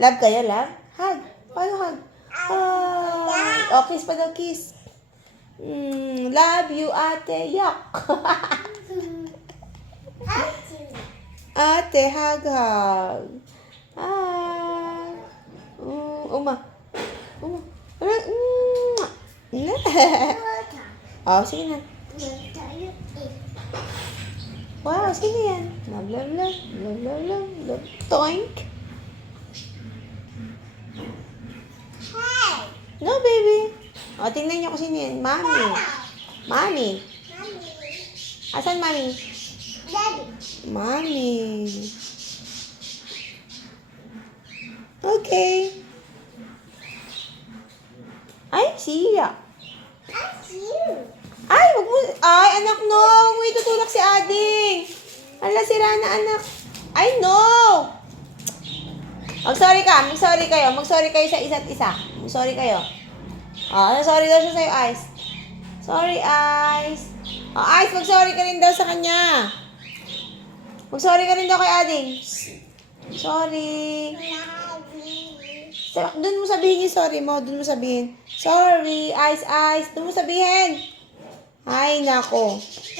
Love kayo, love? Hug. Paano hug? Oh, kiss pa daw, kiss. Love you, ate. Yuck. Ate, hug, hug. Uma. Oh, sige na. Wow, sige yan. Love, love, love. Love, love, love. Love. Toink. No, baby. O, tingnan niyo kung sino yan. Mami. Mami. Asan mami? Daddy. Mami. Okay. Ay, siya. That's you. Ay, wag mo. Ay, anak, no. Huwag mo itutulak si Ading. Ala, sira na, anak. Ay, no. Mag-sorry ka. Mag-sorry kayo. Mag-sorry kayo sa isa't isa. Mag-sorry kayo. Sorry daw siya sa'yo, Ice. Sorry, Ice. Ice, mag-sorry ka rin daw sa kanya. Mag-sorry ka rin daw kay Ading. Sorry. Doon mo sabihin yung sorry mo. Doon mo sabihin. Sorry, Ice, Ice. Doon mo sabihin. Ay, nako.